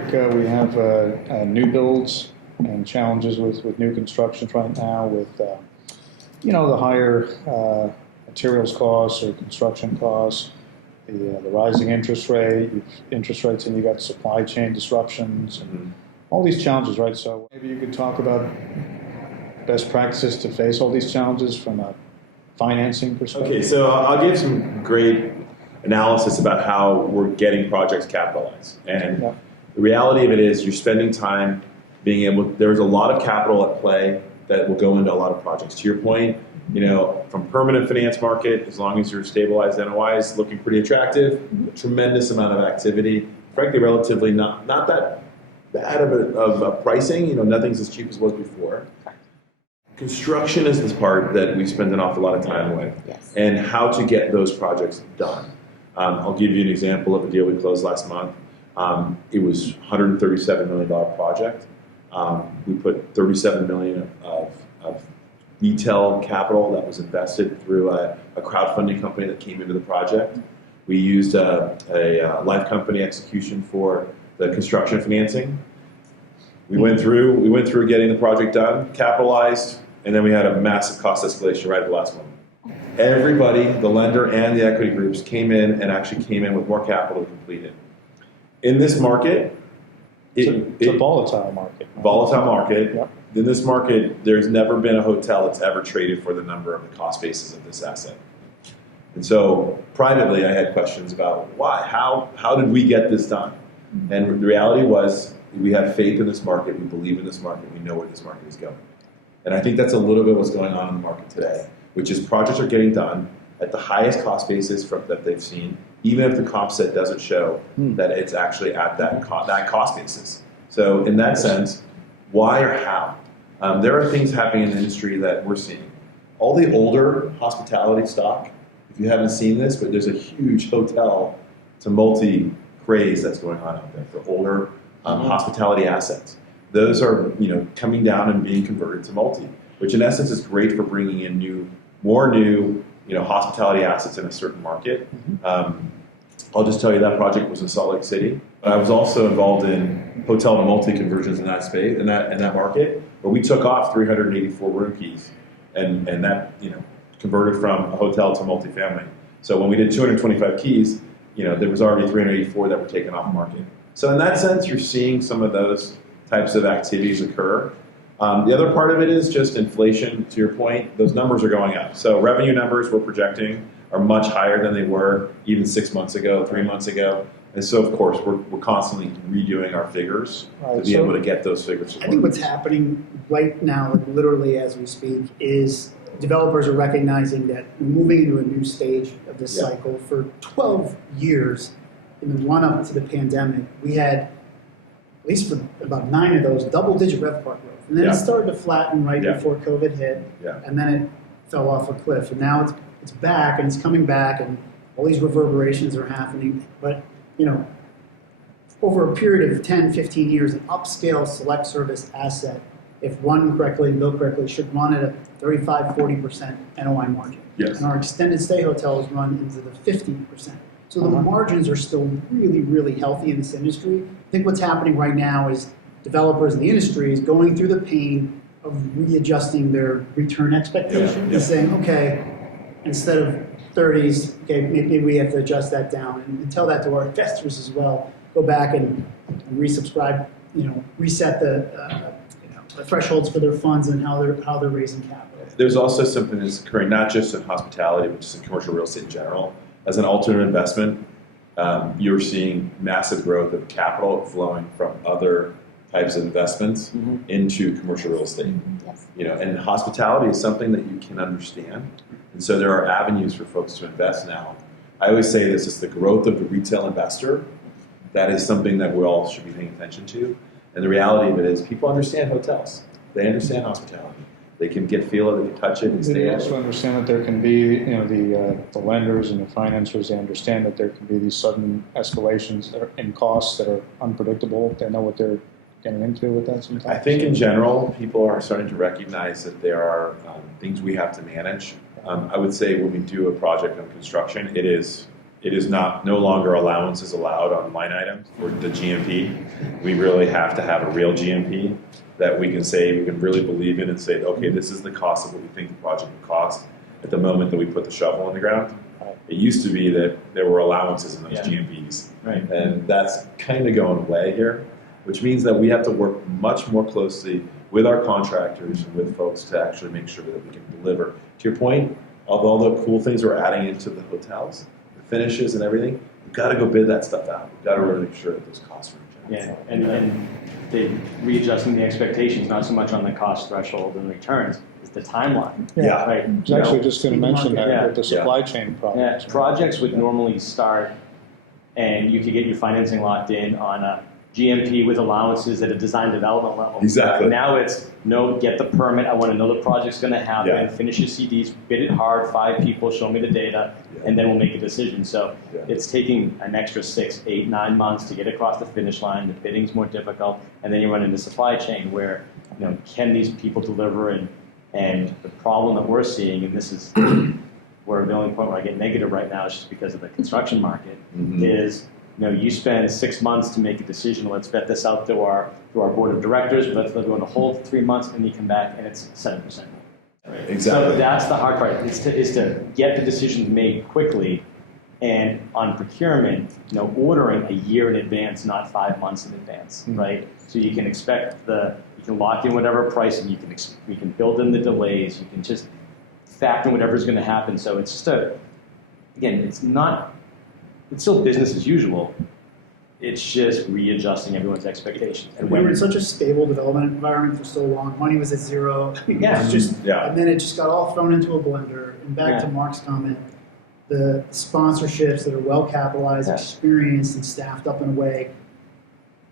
topic. We have new builds and challenges with new constructions right now with, the higher materials costs or construction costs, the rising interest rates, and you got supply chain disruptions and all these challenges, right? So maybe you could talk about best practices to face all these challenges from a financing perspective. Okay, so I'll give some great analysis about how we're getting projects capitalized. And the reality of it is you're spending time being able, there's a lot of capital at play that will go into a lot of projects. To your point, from permanent finance market, as long as your stabilized NOI is looking pretty attractive, a tremendous amount of activity, frankly, relatively not that bad of pricing, nothing's as cheap as it was before. Construction is this part that we spend an awful lot of time with, and how to get those projects done. I'll give you an example of a deal we closed last month. It was a $137 million project. We put $37 million of retail capital that was invested through a crowdfunding company that came into the project. We used a life company execution for the construction financing. We went through getting the project done, capitalized, and then we had a massive cost escalation right at the last moment. Everybody, the lender and the equity groups, came in with more capital to complete it. In this market, it's a volatile market. Volatile market. Yep. In this market, there's never been a hotel that's ever traded for the number of the cost basis of this asset. And so privately, I had questions about why, how did we get this done? And the reality was we have faith in this market, we believe in this market, we know where this market is going. And I think that's a little bit what's going on in the market today, which is projects are getting done at the highest cost basis that they've seen, even if the comp set doesn't show that it's actually at that cost basis. So in that sense, why or how? There are things happening in the industry that we're seeing. All the older hospitality stock, if you haven't seen this, but there's a huge hotel to multi craze that's going on out there for older hospitality assets. Those are coming down and being converted to multi, which in essence is great for bringing in more new hospitality assets in a certain market. I'll just tell you that project was in Salt Lake City. I was also involved in hotel to multi conversions in that space, in that market, where we took off 384 room keys, and that converted from a hotel to multifamily. So when we did 225 keys, there was already 384 that were taken off market. So in that sense, you're seeing some of those types of activities occur. The other part of it is just inflation, to your point. Those numbers are going up. So revenue numbers we're projecting are much higher than they were even 6 months ago, 3 months ago. And so, of course, we're constantly redoing our figures to be able to get those figures. I think what's happening right now, like literally as we speak, is developers are recognizing that we're moving into a new stage of this cycle. For 12 years, in the run-up to the pandemic, we had, at least for about 9 of those, double-digit RevPAR growth. And then it started to flatten before COVID hit, and then it fell off a cliff. And now it's back, and it's coming back, and all these reverberations are happening. But, over a period of 10, 15 years, an upscale select service asset, if run correctly and built correctly, should run at a 35, 40% NOI margin. Yes. And our extended stay hotels run into the 50%. So the margins are still really, really healthy in this industry. I think what's happening right now is developers in the industry is going through the pain of readjusting their return expectations and saying, okay, instead of 30s, okay, maybe we have to adjust that down and tell that to our investors as well. Go back and resubscribe, reset the thresholds for their funds and how they're raising capital. There's also something that's occurring not just in hospitality, but just in commercial real estate in general. As an alternate investment, you're seeing massive growth of capital flowing from other types of investments into commercial real estate. And hospitality is something that you can understand. And so there are avenues for folks to invest now. I always say this is the growth of the retail investor. That is something that we all should be paying attention to. And the reality of it is people understand hotels. They understand hospitality. They can feel it, they can touch it, and stay They also understand that there can be, the lenders and the financiers, they understand that there can be these sudden escalations that are in costs that are unpredictable. They know what they're getting into with that sometimes. I think in general, people are starting to recognize that there are things we have to manage. I would say when we do a project on construction, it is It is no longer allowances allowed on line items for the GMP. We really have to have a real GMP that we can really believe in and say, okay, this is the cost of what we think the project will cost at the moment that we put the shovel in the ground. It used to be that there were allowances in those GMPs. Right. And that's kind of going away here, which means that we have to work much more closely with our contractors and with folks to actually make sure that we can deliver. To your point, of all the cool things we're adding into the hotels, the finishes and everything, we've got to go bid that stuff out. We've got to really make sure that those costs are in check. Yeah, and they readjusting the expectations, not so much on the cost threshold and returns, is the timeline. Yeah. Right. I was actually just going to mention that Yeah. with the supply chain problems. Projects would normally start, and you could get your financing locked in on a GMP with allowances at a design development level. Exactly. Now it's, no, get the permit, I want to know the project's going to happen, Yeah. finish your CDs, bid it hard, 5 people, show me the data, and then we'll make a decision. So it's taking an extra 6, 8, 9 months to get across the finish line, the bidding's more difficult, and then you run into supply chain where, can these people deliver, and the problem that we're seeing, and this is where the only point where I get negative right now is just because of the construction market, is you spend 6 months to make a decision. Let's vet this out to our board of directors. Let's go on a whole 3 months, and you come back and it's 7%. Right? Exactly. So that's the hard part. Is to get the decisions made quickly, and on procurement, ordering a year in advance, not 5 months in advance, right? So you can expect you can lock in whatever pricing. You can build in the delays. You can just factor in whatever's going to happen. So it's just it's still business as usual. It's just readjusting everyone's expectations. And we were in such a stable development environment for so long. Money was at zero. Yeah. It was just, Yeah. And then it just got all thrown into a blender. And back to Mark's comment, the sponsorships that are well capitalized, experienced, and staffed up in a way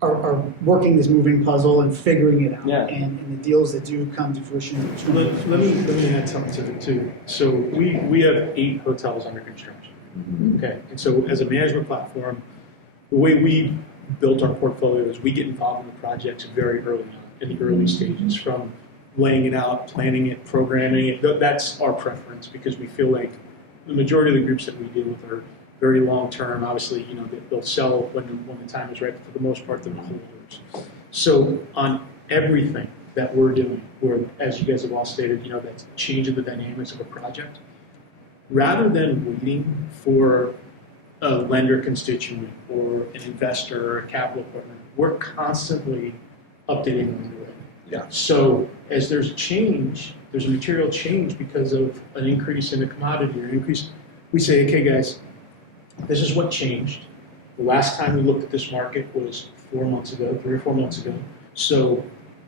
are working this moving puzzle and figuring it out. Yeah. And the deals that do come to fruition. Let me add something to it too. So we have 8 hotels under construction. Okay, and so as a management platform, the way we built our portfolio is we get involved in the projects very early on, in the early stages, from laying it out, planning it, programming it. That's our preference because we feel like the majority of the groups that we deal with are very long term. Obviously, they'll sell when the time is right, but for the most part, they're holders. So on everything that we're doing, as you guys have all stated, that's changing the dynamics of a project. Rather than waiting for a lender constituent or an investor or a capital partner, we're constantly updating on the way. Yeah. So as there's change, there's a material change because of an increase in a commodity or an increase, we say, okay guys, this is what changed. The last time we looked at this market was 4 months ago, 3 or 4 months ago. So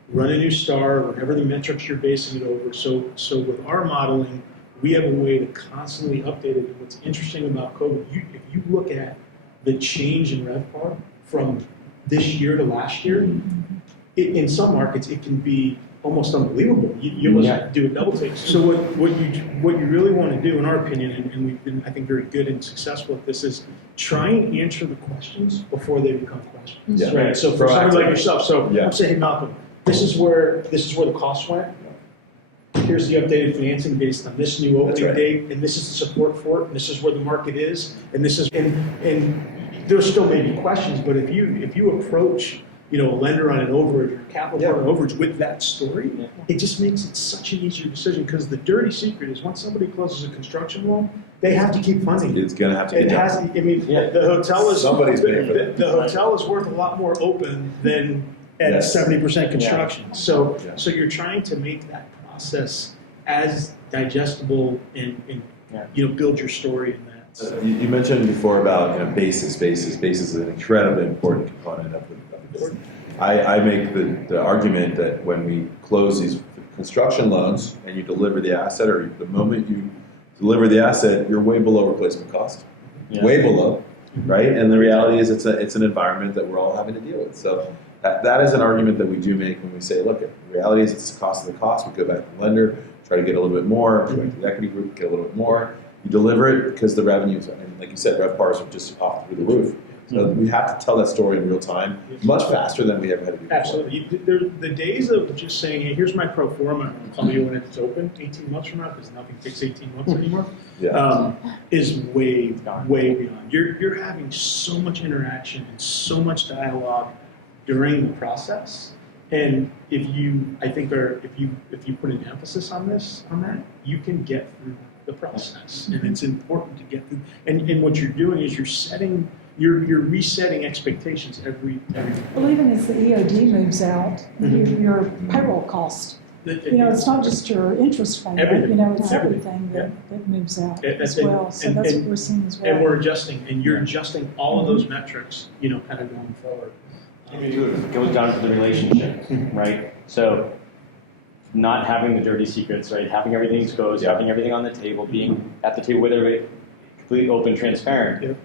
run a new STAR, whatever the metrics you're basing it over. So with our modeling, we have a way to constantly update it. And what's interesting about COVID, if you look at the change in RevPAR from this year to last year, in some markets it can be almost unbelievable. You must do a double take. So what you really want to do, in our opinion, and we've been, I think, very good and successful at this, is try and answer the questions before they become questions. Yeah. Right. So for somebody like yourself, I'm saying, hey, Malcolm, this is where the cost went. Here's the updated financing based on this new opening date, and this is the support for it, and this is where the market is, and this is, and there still may be questions, but if you approach, a lender on an overage or a capital partner overage with that story, it just makes it such an easier decision, because the dirty secret is once somebody closes a construction loan, they have to keep funding. It's going to have to be done. The hotel is Somebody's paying for it. The hotel is worth a lot more open than at 70% construction. So you're trying to make that process as digestible and build your story in that. You mentioned before about basis. Basis is an incredibly important component of the business. I make the argument that when we close these construction loans and you deliver the asset, or the moment you deliver the asset, you're way below replacement cost, way below, right? And the reality is it's an environment that we're all having to deal with. So that is an argument that we do make when we say, look, the reality is it's the cost of the cost. We go back to the lender, try to get a little bit more, go back to the equity group, get a little bit more. You deliver it because the revenues, and like you said, RevPARs are just off through the roof. So we have to tell that story in real time, much faster than we ever had to do before. Absolutely. The days of just saying, hey, here's my pro forma, and I'll tell you when it's open 18 months from now, because nothing takes 18 months anymore, is way beyond. You're having so much interaction and so much dialogue during the process. And if you put an emphasis on that, you can get through the process. And it's important to get through. And what you're doing is you're resetting expectations every Well, even as the EOD moves out, your payroll cost, it's not just your interest payment, it's everything that moves out as well. So that's what we're seeing as well. And we're adjusting, and you're adjusting all of those metrics, kind of going forward. It goes down to the relationship, right? So not having the dirty secrets, right? Having everything exposed, having everything on the table, being at the table with everybody completely open, transparent.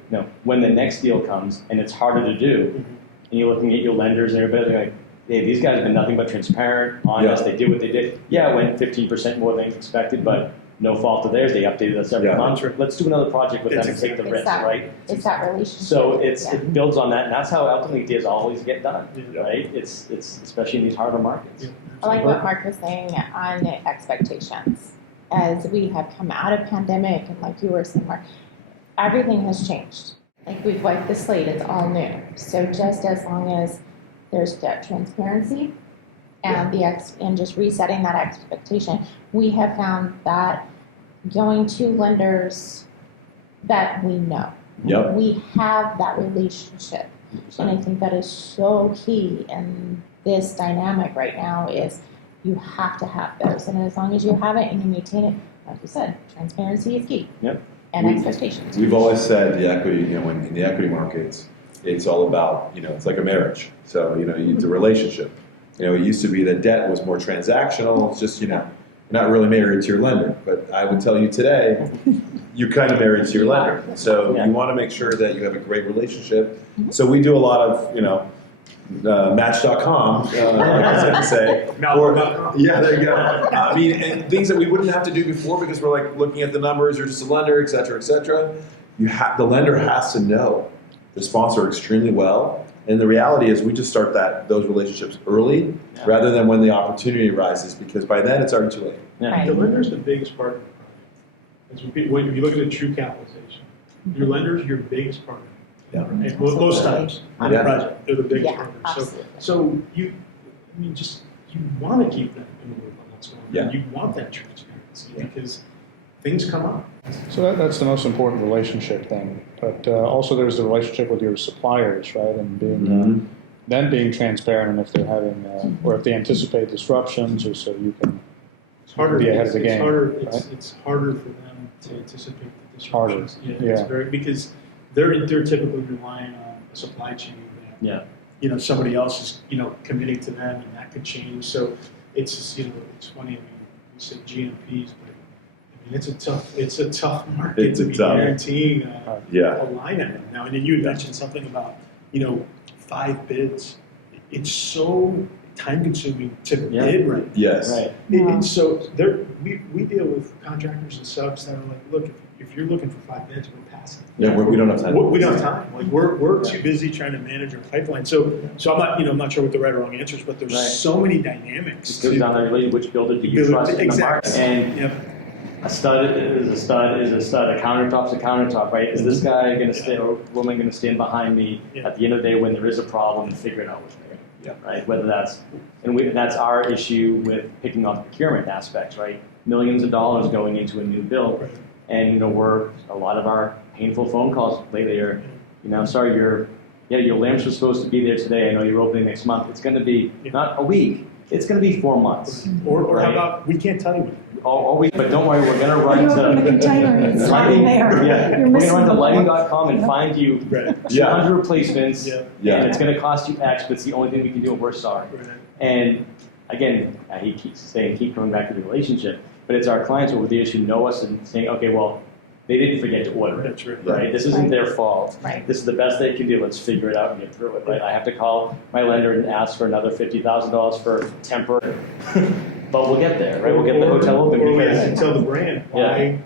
When the next deal comes and it's harder to do, and you're looking at your lenders and everybody, they're like, hey, these guys have been nothing but transparent, honest, they did what they did. Yeah, it went 15% more than expected, but no fault of theirs. They updated us every month. Let's do another project with them and take the risk, right? It's that relationship. So it builds on that, and that's how ultimately deals always get done, right? It's especially in these harder markets. I like what Mark was saying on expectations. As we have come out of pandemic, and like you were saying, Mark, everything has changed. Like we've wiped the slate, it's all new. So just as long as there's that transparency and and just resetting that expectation, we have found that going to lenders that we know. Yep. We have that relationship. And I think that is so key in this dynamic right now is you have to have those. And as long as you have it and you maintain it, like you said, transparency is key. Yep. And expectations. We've always said the equity, when in the equity markets, it's all about, it's like a marriage. So, it's a relationship. It used to be that debt was more transactional. It's just, you're not really married to your lender. But I would tell you today, you're kind of married to your lender. So you want to make sure that you have a great relationship. So we do a lot of, Match.com, like I said to say. Yeah, there you go. And things that we wouldn't have to do before because we're like looking at the numbers, you're just a lender, et cetera, et cetera. The lender has to know the sponsor extremely well. And the reality is we just start those relationships early rather than when the opportunity arises, because by then it's already too late. Right. The lender's the biggest part of the project. When you look at the true capitalization, your lender's your biggest partner. Yeah. Right? Most times on the project, they're the biggest partner. Absolutely. So you want to keep them in the loop on what's going on. Yeah. You want that transparency because things come up. So that's the most important relationship thing. But also there's the relationship with your suppliers, right? And being transparent, and if they're having or if they anticipate disruptions, or so you can be ahead of the game. It's harder for them to anticipate the disruptions. Harder. It's very, because they're typically relying on a supply chain that somebody else is committing to them, and that could change. So it's just, it's funny. We say GMPs, but it's a tough market to be guaranteeing a line item now. And then you had mentioned something about 5 bids. It's so time consuming to bid right now. Yes. Right. And so we deal with contractors and subs that are like, look, if you're looking for 5 bids, we're passing. Yeah, we don't have time. We don't have time. Like we're too busy trying to manage our pipeline. So I'm not sure what the right or wrong answer is, but there's so many dynamics. It goes down there, which builder do you trust in the market? Exactly. And a stud is a stud is a stud. A countertop's a countertop, right? Is this guy going to stay or woman going to stand behind me at the end of the day when there is a problem and figure it out with me? Right. Whether that's that's our issue with picking off procurement aspects, right? Millions of dollars going into a new build, and we're a lot of our painful phone calls lately are, sorry, your lamps were supposed to be there today. I know you're opening next month. It's going to be not a week. It's going to be 4 months. Or how about we can't tell you. All week, but don't worry, we're going to run You open the container and it's not lighting. there. Yeah, You're we're going to run to missing lighting.com and find you 200 replacements, and Yeah. it's going to cost you X, but it's the only thing we can do, and we're sorry. And again, he keeps coming back to the relationship, but it's our clients who with the issue know us and saying, okay, well, they didn't forget to order it. That's right. Right? This isn't their fault. Right. This is the best they can do. Let's figure it out and get through it. Right? I have to call my lender and ask for another $50,000 for temporary, but we'll get there. Right? We'll get the hotel open. Or we because- have to tell the brand why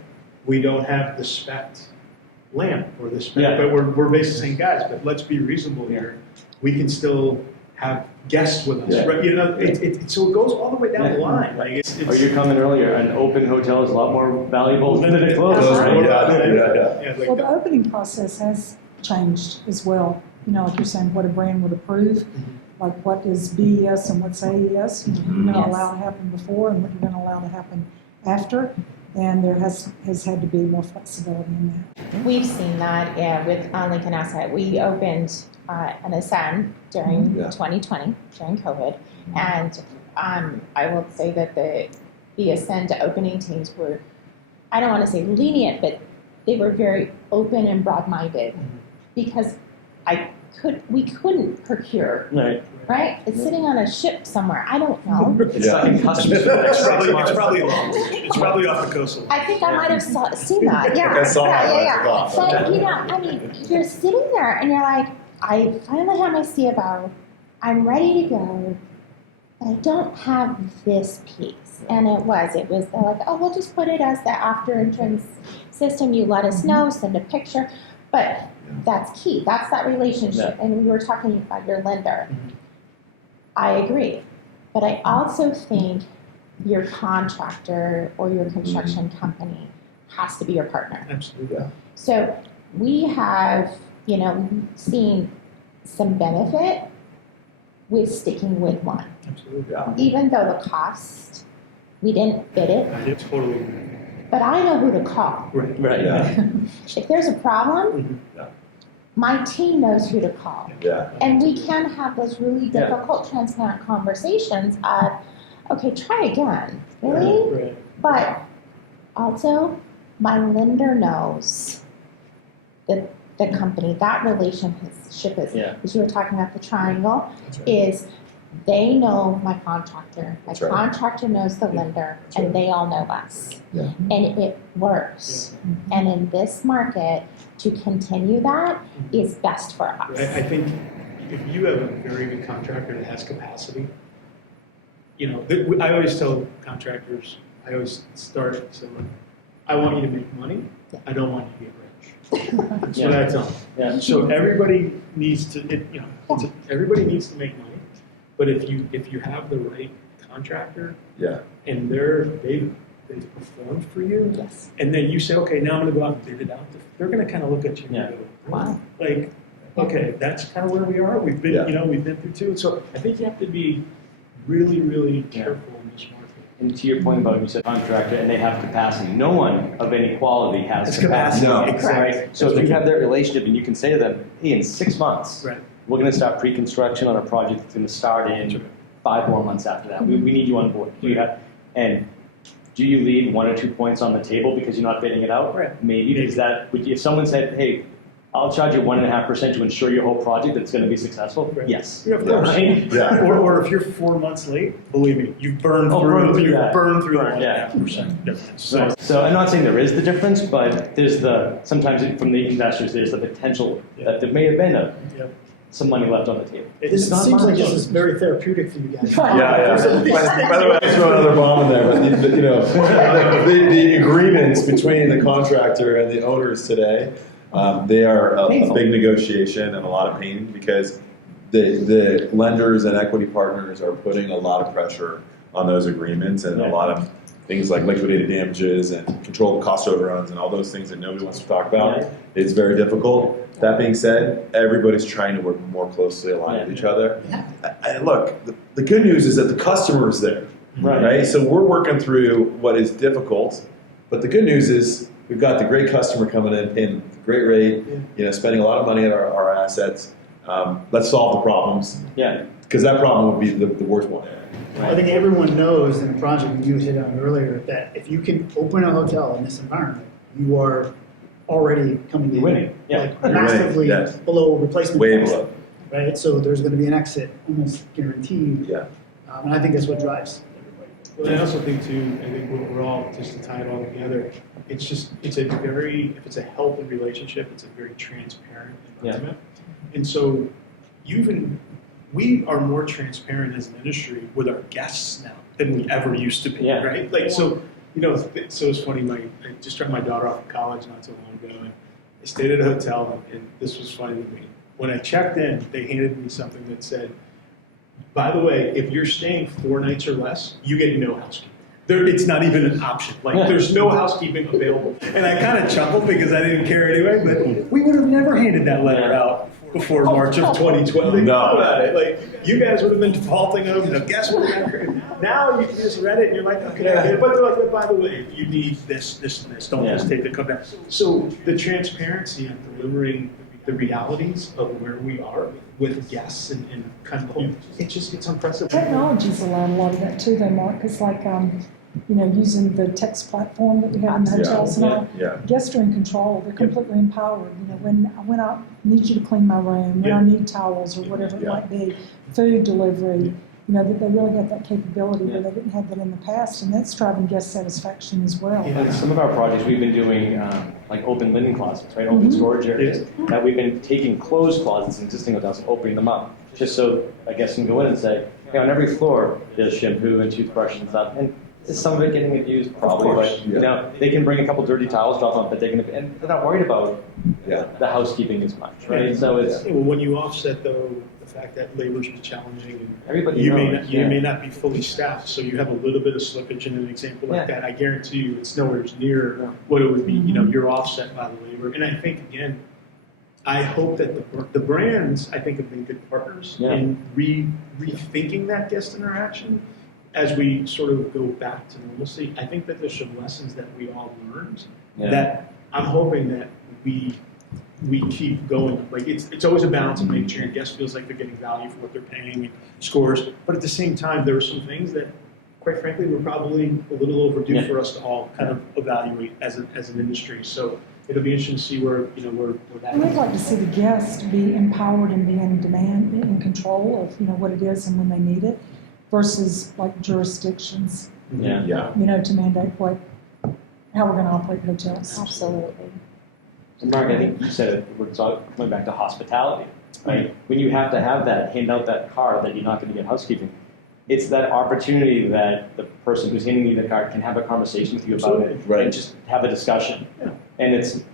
we don't have the spec lamp or this, Yeah. but we're basically saying, guys, but let's be reasonable here. We can still have guests with us, Yeah. right? You know, so it goes all the way down the Yeah. line. Like it's Or your comment earlier, an open hotel is a lot more valuable than a closed. Yeah, right? yeah. like Well, the opening process has changed as well. You know, like you're saying, what a brand would approve, like what is BES and what's AES, you're going to Yes. allow to happen before and what you're going to allow to happen after. And there has had to be more flexibility in that. We've seen that with Lincoln Asset. We opened an Ascend during Yeah. 2020, during COVID, and I will say that the Ascend opening teams were, I don't want to say lenient, but they were very open and broad-minded because we couldn't procure, Right. right? It's sitting on a ship somewhere. I don't know. It's stuck in customs for the next 6 months. it's probably off the coast. I think I might have seen that. Yeah. I saw that when I yeah. took off. But, you know, I mean, you're sitting there and you're like, I finally have my CFO. I'm ready to go, but I don't have this piece. And it was, they're like, oh, we'll just put it as the after entrance system. You let us know, send a picture. But that's key. That's that relationship. Yeah. And we were talking about your lender. I agree. But I also think your contractor or your construction company has to be your partner. Absolutely. Yeah. So we have, you know, seen some benefit with sticking with one. Absolutely. Yeah. Even though the cost, we didn't bid it, I totally agree. but I know who to call. Right. Right. Yeah. If there's a problem, Yeah. my team knows who to call. Yeah. And we can have those really Yeah. difficult, transparent conversations of, okay, try again, really? Right. But also, my lender knows that the company, that relationship is, Yeah. as you were talking about the triangle, That's right. is they know my contractor, my That's right. contractor knows the lender, That's and right. they all know us. Yeah. And it works. And in this market, to continue that is best for us. I think if you have a very good contractor that has capacity, you know, I always tell contractors, I always start, so I want you to make money, I don't want you to get rich. That's what I tell them. Yeah. So everybody needs to, everybody needs to make money, but if you have the right contractor Yeah. and they've performed for you, Yes. and then you say, okay, now I'm going to go out and bid it out, they're going to kind of look at you Yeah. and go, Wow. like, okay, that's kind of where we are. We've been, Yeah. we've been through too. So I think you have to be really, really Yeah. careful in this market. And to your point about you said contractor and they have capacity. No one of any quality has It's capacity. No. Exactly. So if you have that relationship and you can say to them, hey, in 6 months, Right. we're going to start pre-construction on a project that's going to start in 5 more months after that. We need you on board. Do you leave 1 or 2 points on the table because you're not bidding it out? Right. Maybe. Because if someone said, hey, I'll charge you 1.5% to ensure your whole project that's going to be successful. Right. Yes. Yeah, of course. Right? Yeah. Or if you're 4 months late, believe me, you've burned burn through you've that. burned through Burn, the yeah. 1.5% difference. So So I'm not saying there is the difference, but there's sometimes from the investors there's the potential that there may have been yeah. some money left on the table. This not seems like much. this is very therapeutic for you guys. Yeah, yeah. By the way, I throw another bomb in there, but the agreements between the contractor and the owners today, they are a Painful. big negotiation and a lot of pain because the lenders and equity partners are putting a lot of pressure on those agreements and a lot of things like liquidated damages and controlled cost overruns and all those things that nobody wants to talk about. Yeah. It's very difficult. That being said, everybody's trying to work more closely aligned with each other. And look, the good news is that the customer is there, right? So we're working through what is difficult, but the good news is we've got the great customer coming in, paying a great rate, spending a lot of money on our assets. Let's solve the problems. Yeah. Because that problem would be the worst one. I think everyone knows in the project you hit on earlier that if you can open a hotel in this environment, you are already coming in Winning. Yeah. like You're massively winning, yes. below replacement Way cost, below. right? So there's going to be an exit almost guaranteed, Yeah. and I think that's what drives everybody. Well, I also think too, I think we're all, just to tie it all together, if it's a healthy relationship, it's a very transparent environment. And so we are more transparent as an industry with our guests now than we ever used to be, right? Like, so it's funny, I just dropped my daughter off at college not so long ago, I stayed at a hotel, and this was funny to me. When I checked in, they handed me something that said, by the way, if you're staying 4 nights or less, you get no housekeeping. It's not even an option. Like, there's no housekeeping available. And I kind of chuckled because I didn't care anyway, but we would have never handed that letter out before March of 2012. Think about it. Like, you guys would have been defaulting them. The guests would have been. Now you just read it and you're like, okay. But they're like, by the way, you need this, this, and this. Don't just take the cup down. So the transparency on delivering the realities of where we are with guests and kind of, it's unprecedented. Technology's allowed a lot of that too, though, Mark, because like, using the text platform that we have in the hotels and all, guests are in control. They're completely empowered. When I need you to clean my room, when I need towels or whatever it might be, food delivery, that they really got that capability where they didn't have that in the past, and that's driving guest satisfaction as well. Some of our projects we've been doing like open linen closets, right? Open storage areas that we've been taking closed closets in existing hotels and opening them up, just so a guest can go in and say, on every floor there's shampoo and toothbrush and stuff, and is some of it getting abused? Probably, but they can bring a couple dirty towels, drop them, but they're not worried about the housekeeping as much, right? So it's when you offset though the fact that labor's been challenging and everybody you knows, may not be fully staffed, so you have a little bit of slippage in an example like that. I guarantee you, it's nowhere near what it would be. You're offset by the labor, and I think again, I hope that the brands I think have been good partners in rethinking that guest interaction. As we sort of go back to normalcy, I think that there's some lessons that we all learned that I'm hoping that we keep going. Like it's always a balance of making sure your guest feels like they're getting value for what they're paying and scores. But at the same time, there are some things that, quite frankly, were probably a little overdue for us to all kind of evaluate as an industry. So it'll be interesting to see where that. We'd like to see the guests be empowered and be in demand, in control of what it is and when they need it, versus like jurisdictions. To mandate how we're going to operate hotels. Absolutely. So Mark, I think you said it, we're coming back to hospitality, right? When you have to have that, hand out that card that you're not going to get housekeeping, it's that opportunity that the person who's handing you the card can have a conversation with you about it and just have a discussion. And it's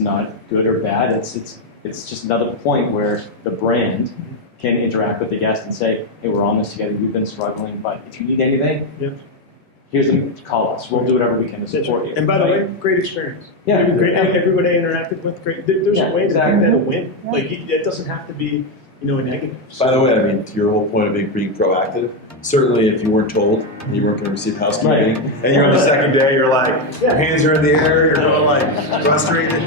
not good or bad. It's just another point where the brand can interact with the guest and say, hey, we're on this together, we've been struggling, but if you need anything, here's the call us. We'll do whatever we can to support you. And by the way, great experience. Yeah. Great, everybody I interacted with, great. There's a way to make that a win. Like, it doesn't have to be, a negative. By the way, I mean, to your whole point of being proactive, certainly if you weren't told and you weren't going to receive housekeeping, and you're on the second day, you're like, your hands are in the air, you're going like frustrated.